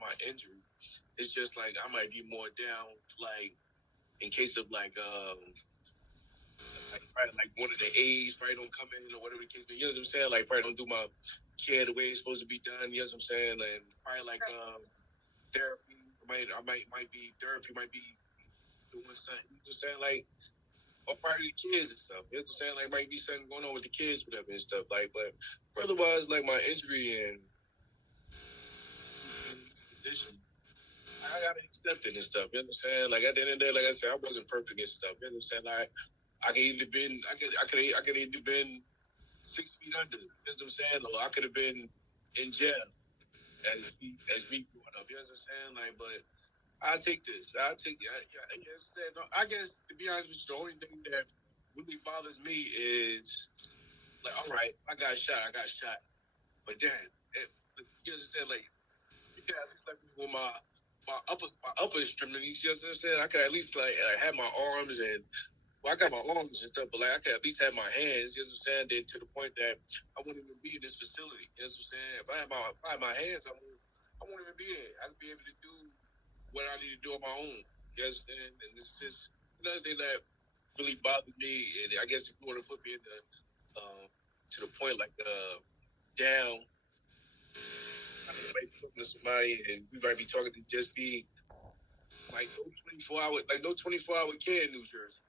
my injury. It's just like I might be more down, like in case of like probably like one of the A's probably don't come in or whatever the case may be. You know what I'm saying? Like probably don't do my care the way it's supposed to be done. You know what I'm saying? And probably like therapy might be therapy might be doing something. You know what I'm saying? Like or part of the kids and stuff. You know what I'm saying? Like might be something going on with the kids, whatever and stuff. Like, but otherwise, like my injury and condition, I gotta accept it and stuff. You know what I'm saying? Like at the end of the day, like I said, I wasn't perfect and stuff. You know what I'm saying? Like I could either been 6 feet under. You know what I'm saying? Or I could have been in jail as me growing up. You know what I'm saying? Like, but I take this. I take it. I guess to be honest with you, the only thing that really bothers me is like, all right, I got shot. But then, you know what I'm saying? Like, you can at least let me with my upper extremities. You know what I'm saying? I could at least like have my arms and. Well, I got my arms and stuff, but like I could at least have my hands, you know what I'm saying? Then to the point that I wouldn't even be in this facility. You know what I'm saying? If I had my hands, I won't even be there. I'd be able to do what I need to do on my own. You understand? And this is just another thing that really bothered me. And I guess if you want to put me in the to the point like down, I might be talking to somebody and we might be talking to just be like no 24-hour care in New Jersey.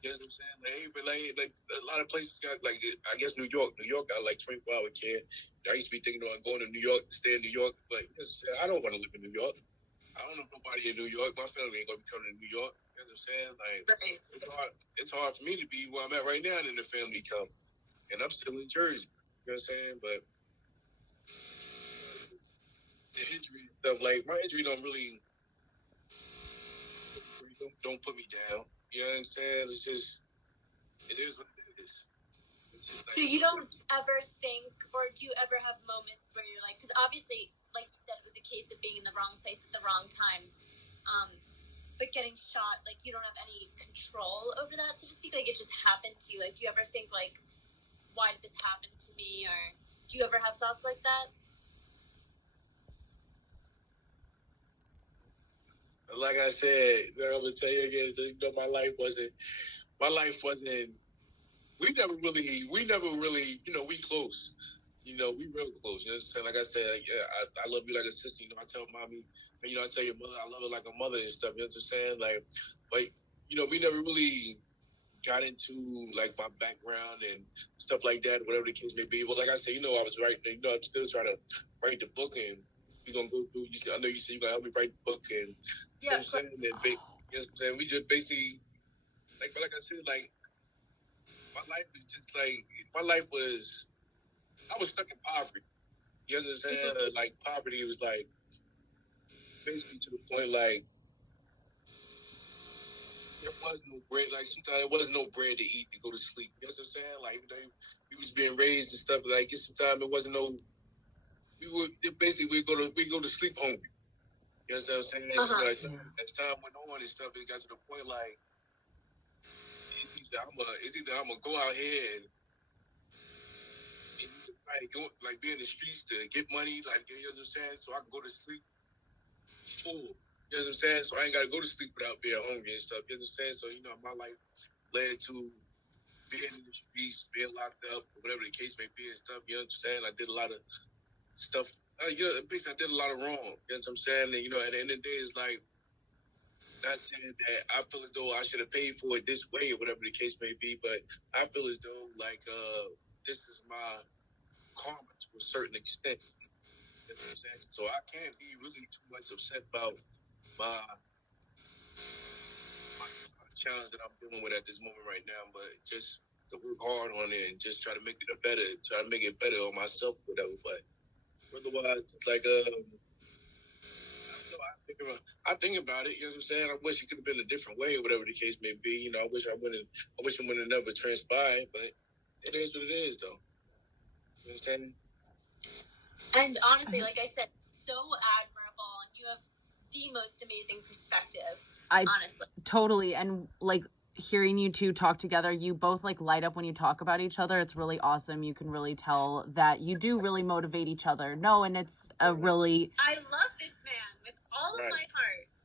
You know what I'm saying? Like a lot of places got like I guess New York got like 24-hour care. I used to be thinking about going to New York, stay in New York, but I don't want to live in New York. I don't know nobody in New York. My family ain't gonna be coming to New York. You know what I'm saying? Like it's hard for me to be where I'm at right now and then the family come. And I'm still in Jersey. You know what I'm saying? But the injury stuff, like my injury don't really don't put me down. You know what I'm saying? It's just it is what it is. So you don't ever think, or do you ever have moments where you're like, because obviously, like you said, it was a case of being in the wrong place at the wrong time, but getting shot, like you don't have any control over that, so to speak. Like it just happened to you. Like, do you ever think like, why did this happen to me? Or do you ever have thoughts like that? Like I said, I'm gonna tell you again. You know, my life wasn't. We never really. You know, we close. You know, we real close. You know what I'm saying? Like I said, I love you like a sister. You know, I tell mommy, you know, I tell your mother, I love her like a mother and stuff. You know what I'm saying? Like, but you know, we never really got into like my background and stuff like that, whatever the case may be. Well, like I said, you know, I was writing. You know, I'm still trying to write the book, and we're gonna go through. I know you said you're gonna help me write the book, and you know what I'm saying? And you know what I'm saying? We just basically like I said, like my life was just like I was stuck in poverty. You know what I'm saying? Like poverty was like basically to the point like there was no bread. Like sometimes there was no bread to eat to go to sleep. You know what I'm saying? Like even though we was being raised and stuff, like sometimes it wasn't no. We go to sleep hungry. You know what I'm saying? As time went on and stuff, it got to the point like it's either I'm gonna go out here and like be in the streets to get money, like you know what I'm saying, so I can go to sleep full. You know what I'm saying? So I ain't gotta go to sleep without being hungry and stuff. You know what I'm saying? So you know, my life led to being in the streets, being locked up, whatever the case may be and stuff. You know what I'm saying? I did a lot of stuff. Basically, I did a lot of wrong. You know what I'm saying? And you know, at the end of the day, it's like not saying that I feel as though I should have paid for it this way or whatever the case may be, but I feel as though like this is my karma to a certain extent. You know what I'm saying? So I can't be really too much upset about my challenge that I'm dealing with at this moment right now, but just to work hard on it and just try to make it better on myself or whatever. But otherwise, like I think about it. You know what I'm saying? I wish it could have been a different way or whatever the case may be. You know, I wish it wouldn't have never transpired, but it is what it is, though. You know what I'm saying? And honestly, like I said, so admirable, and you have the most amazing perspective. Honestly, totally. And like hearing you two talk together, you both like light up when you talk about each other. It's really awesome. You can really tell that you do really motivate each other. No, and it's a really. I love this man.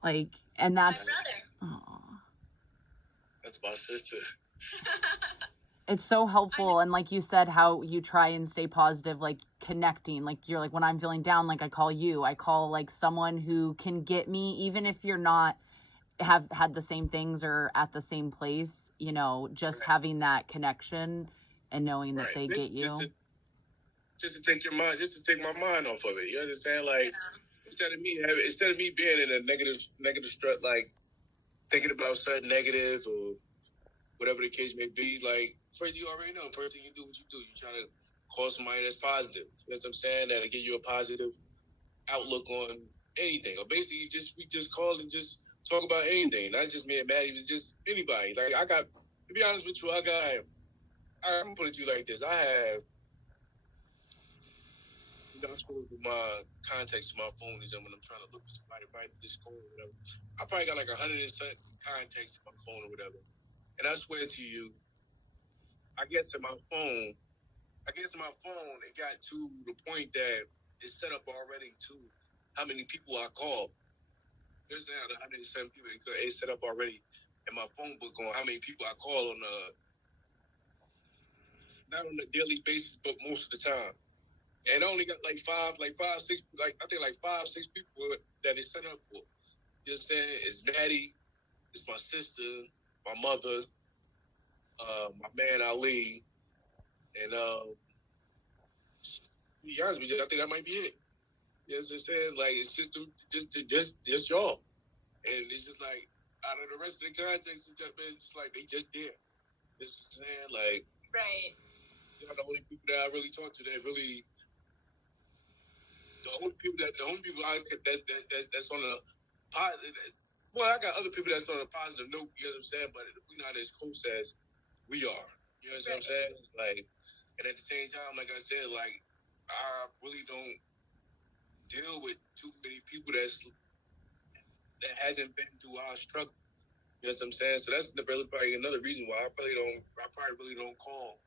Like, and that's, My brother. oh, That's my sister. it's so helpful. And like you said, how you try and stay positive, like connecting, like you're like, when I'm feeling down, like I call you, I call like someone who can get me, even if you're not have had the same things or at the same place, you know, just Right. having that connection and knowing that they get you. Just to take your mind, just to take my mind off of it. You understand? Like, instead of me being in a negative strut, like thinking about something negative or whatever the case may be, like, first, you already know, first thing you do, what you do, you try to call somebody that's positive. You know what I'm saying? That'll give you a positive outlook on anything. Or basically, we just call and just talk about anything. Not just me and Maddi, it was just anybody. Like, to be honest with you, I'm going to put it to you like this. I have, I scroll through my contacts to my phone when I'm trying to look for somebody, right? Just call or whatever. I probably got like 100 contacts to my phone or whatever. And I swear to you, I guess in my phone, it got to the point that it's set up already to how many people I call. There's now the 107 people. It's set up already in my phone book on how many people I call on not on a daily basis, but most of the time. And I only got like five, six, I think like 5, 6 people that it's set up for. You know what I'm saying? It's Maddi, it's my sister, my mother, my man Ali, and to be honest with you, I think that might be it. You know what I'm saying? Like, it's just y'all. And it's just like, out of the rest of the contacts, it's just like, they just there. You know what I'm saying? Like, Right. you know, the only people that I really talk to that really, the only people that's on a positive, well, I got other people that's on a positive note, you know what I'm saying? But we're not as close as we are. You know what I'm saying? Like, and at the same time, like I said, like, I really don't deal with too many people that hasn't been through our struggle. You know what I'm saying? So that's probably another reason why I probably really don't call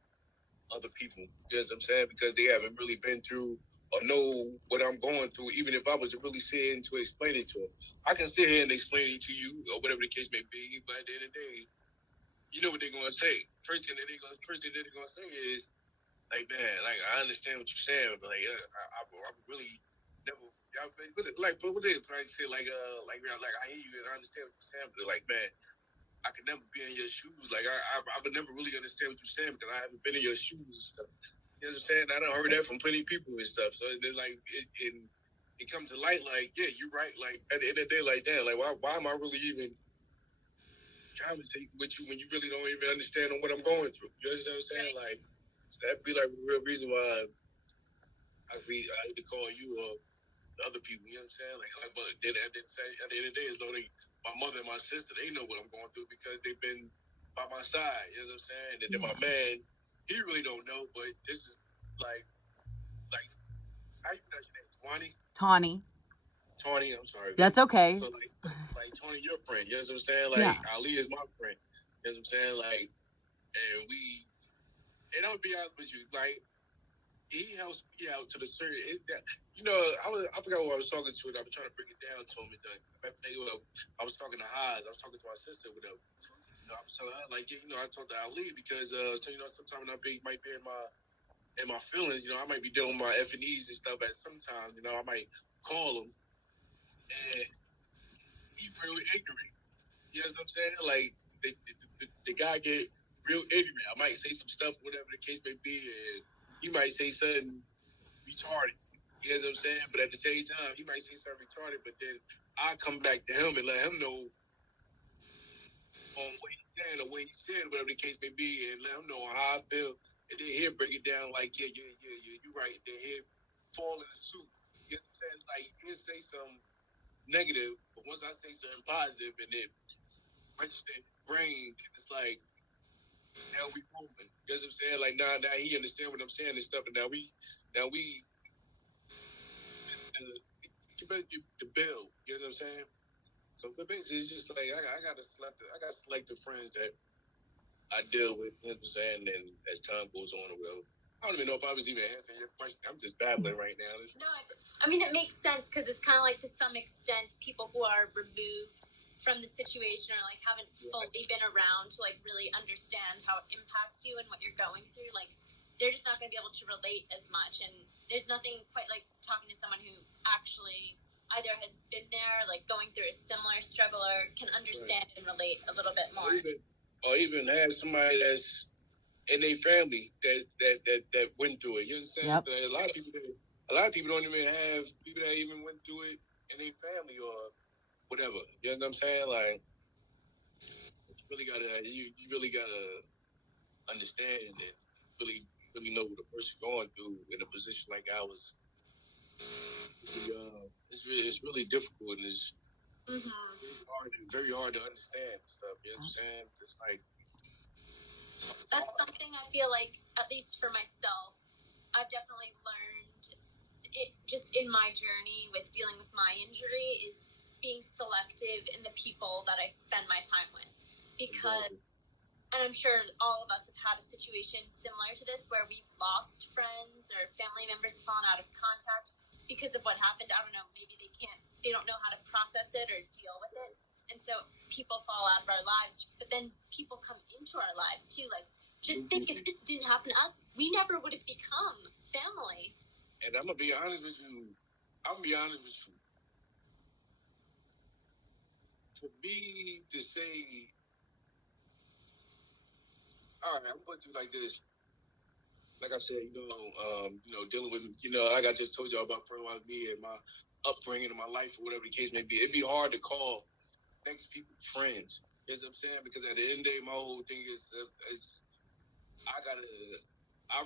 other people. You know what I'm saying? Because they haven't really been through or know what I'm going through. Even if I was to really sit in to explain it to them, I can sit here and explain it to you or whatever the case may be. But at the end of the day, you know what they're gonna say. First thing that they're gonna say is, like, man, like, I understand what you're saying, but like, I really never, but what they probably say, like, I hear you and I understand what you're saying, but like, man, I could never be in your shoes. Like, I would never really understand what you're saying because I haven't been in your shoes and stuff. You know what I'm saying? I done heard that from plenty of people and stuff. So then, like, it comes to light, like, yeah, you're right. Like, at the end of the day, like, damn, like, why am I really even conversating with you when you really don't even understand what I'm going through? You understand what I'm saying? Like, so that'd be like the real reason why I either call you or the other people. You know what I'm saying? Like, but then at the end of the day, it's only my mother and my sister. They know what I'm going through because they've been by my side. You know what I'm saying? And then my man, he really don't know. But this is like how you pronounce your name? Tawny. Tawny. I'm sorry. That's okay. So like Tawny, your friend. You know what I'm saying? Like, Ali is my friend. You know what I'm saying? Like, and I'm gonna be honest with you, like, he helps me out to the certain. You know, I forgot who I was talking to, and I was trying to break it down to him. I was talking to Haas. I was talking to my sister with him. You know, I was telling her, like, yeah, you know, I talked to Ali because so, you know, sometimes might be in my feelings. You know, I might be dealing with my F and E's and stuff. But sometimes, you know, I might call him and he's really ignorant. You know what I'm saying? Like, the guy get real ignorant. I might say some stuff, whatever the case may be, and he might say something retarded. You know what I'm saying? But at the same time, he might say something retarded, but then I come back to him and let him know on what he's saying or what he said, whatever the case may be, and let him know how I feel. And then he'll break it down like, yeah, you're right. And then he'll fall in the suit. You know what I'm saying? Like, he'll say something negative, but once I say something positive and then register in his brain, it's like, now we moving. You know what I'm saying? Like, now he understand what I'm saying and stuff, and now we to build. You know what I'm saying? So basically, it's just like I got selective friends that I deal with. You know what I'm saying? And as time goes on, or whatever. I don't even know if I was even answering your question. I'm just babbling right now. No, I mean, it makes sense because it's kind of like, to some extent, people who are removed from the situation or like haven't fully been around to like really understand how it impacts you and what you're going through. Like, they're just not going to be able to relate as much. And there's nothing quite like talking to someone who actually either has been there, like going through a similar struggle, or can understand and relate a little bit more. Or even have somebody that's in their family that went through it. You understand? Yep. A lot of people don't even have people that even went through it in their family or whatever. You know what I'm saying? Like, you really gotta understand and really know what a person going through in a position like ours. It's really difficult, and it's very hard to understand stuff. You know what I'm saying? It's like, that's something I feel like, at least for myself, I've definitely learned it just in my journey with dealing with my injury, is being selective in the people that I spend my time with. Because, and I'm sure all of us have had a situation similar to this where we've lost friends or family members have fallen out of contact because of what happened. I don't know, maybe they don't know how to process it or deal with it. And so people fall out of our lives, but then people come into our lives too. Like, just think, if this didn't happen to us, we never would have become family. And I'm gonna be honest with you. For me to say, all right, I'm gonna do like this. Like I said, dealing with, like I just told y'all about me and my upbringing and my life or whatever the case may be. It'd be hard to call next people friends. You know what I'm saying? Because at the end of the day, my whole thing is I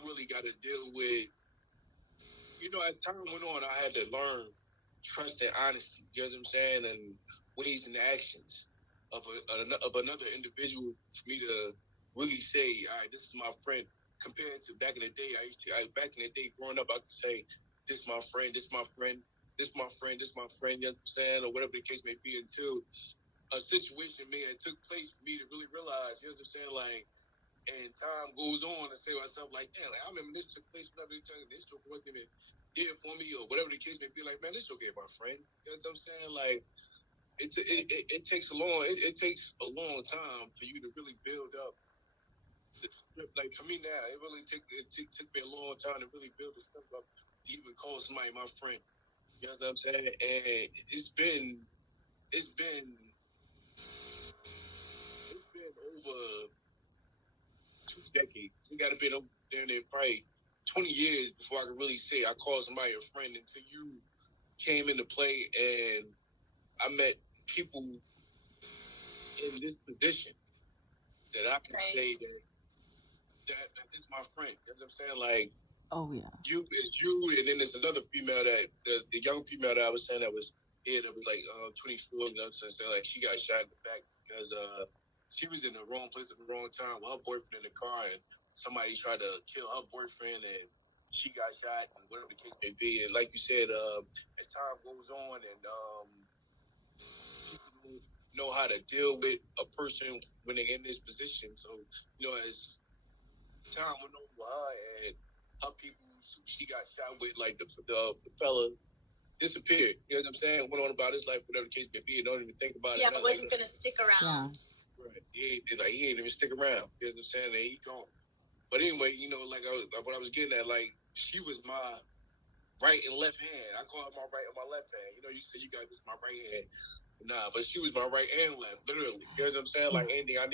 really gotta deal with, as time went on, I had to learn trust and honesty. You know what I'm saying? And ways and actions of another individual for me to really say, all right, this is my friend. Compared to back in the day, back in the day growing up, I could say, this is my friend, this is my friend, this is my friend, this is my friend. You know what I'm saying? Or whatever the case may be, until a situation took place for me to really realize, you know what I'm saying? Like, and time goes on, and say to myself, like, damn, like, I remember this took place, whenever this joke wasn't even here for me, or whatever the case may be. Like, man, this okay, my friend. You know what I'm saying? Like, it takes a long time for you to really build up. Like, for me now, it took me a long time to really build the stuff up to even call somebody my friend. You know what I'm saying? And it's been over 2 decades. We got to be down there probably 20 years before I could really say I called somebody a friend, until you came into play and I met people in this position that I can say that is my friend. You know what I'm saying? Like, oh yeah, you, and then there's another female that the young female that I was saying that was here, that was like 24. You know what I'm saying? Like, she got shot in the back because she was in the wrong place at the wrong time with her boyfriend in the car, and somebody tried to kill her boyfriend, and she got shot, and whatever the case may be. And like you said, as time goes on, and people know how to deal with a person when they're in this position. So, as time went on with her and her people, she got shot with, like, the fella disappeared. You know what I'm saying? Went on about his life, whatever the case may be, and don't even think about it. Yeah, wasn't going to stick around. Yeah. Right. He ain't even stick around. You know what I'm saying? And he gone. But anyway, like what I was getting at, like, she was my right and left hand. I call her my right and my left hand. You say you got this my right hand. Nah, but she was my right and left, literally. You know what I'm saying? Like, anything I need.